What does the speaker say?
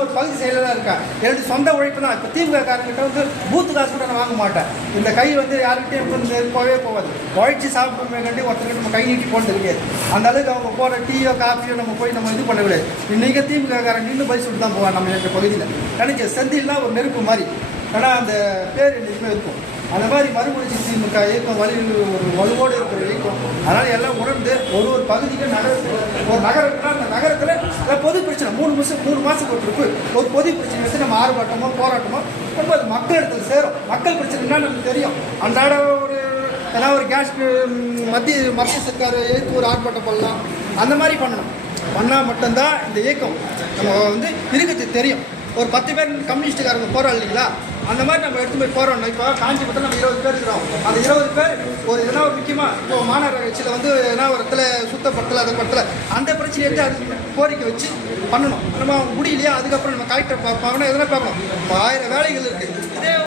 நான் ஒரு பகுதி செயலாளராக இருக்கேன் என்னுடைய சொந்த உழைப்பு தான். இப்போ திமுக காரங்கிட்ட வந்து பூத்து காசு கூட நான் வாங்க மாட்டேன். இந்த கை வந்து யாருக்கிட்டையும் வந்து போகவே போகாது. உழைச்சி சாப்பிடுமே கண்டி ஒருத்தருக்கு நம்ம கை நீட்டி போனது கிடையாது அந்த அளவுக்கு அவங்க போகிற டீயோ காஃபியோ நம்ம போய் நம்ம இது பண்ண கிடையாது இன்றைக்கி திமுக காரங்க நின்று பதில் சொல்லிட்டு தான் போவாங்க நம்ம எங்கள் பகுதியில். நினைச்ச செந்தில்னா ஒரு நெருப்பு மாதிரி. ஆனால் அந்த பேர் என்றைக்குமே இருக்கும். அந்த மாதிரி மறுமலர்ச்சி திமுக இயக்கம் வலி ஒரு வலுவோடு இருக்கிற இயக்கம். அதனால் ஒரு ஒரு பகுதியில் நகர ஒரு நகரம் அந்த நகரத்தில் பொது பிரச்சனை. மூணு மாதம் மூணு மாதத்துக்கு ஒரு trip ஒரு பொது பிரச்சனை வச்சு நம்ம ஆர்ப்பாட்டமோ போராட்டமோ ரொம்ப அது மக்கள் இடத்துல சேரும். மக்கள் பிரச்சனைனா நமக்கு தெரியும். அன்றாட ஒரு ஏதாவது ஒரு கேஸ் மத்திய மத்திய சர்க்கார் எதிர்த்து ஒரு ஆர்ப்பாட்டம் பண்ணலாம்? அந்த மாதிரி பண்ணணும். பண்ணால் மட்டும்தான் இந்த இயக்கம் நம்ம வந்து இருக்கிறது தெரியும். ஒரு பத்து பேர் கம்யூனிஸ்டுக்காரங்க போகிறோம் இல்லைங்களா? அந்த மாதிரி நம்ம எடுத்து போய் போகிறோம் இப்போ காஞ்சிபுரத்தில் நம்ம இருபது பேர் இருக்கிறோம். அந்த இருபது பேர் ஒரு எதனா ஒரு முக்கியமாக இப்போ மாநகராட்சியில் வந்து எதனா ஒரு இடத்துல சுத்தப்படுத்தலை அதை படத்தில் அந்த பிரச்சனையை எடுத்து அது கோரிக்கை வச்சு பண்ணணும். நம்ம முடியலையா அதுக்கப்புறம் நம்ம கலெக்டர் பார்ப்பாங்கன்னா எதனா பார்க்கணும். ஆயிரம் வேலைகள் இருக்குது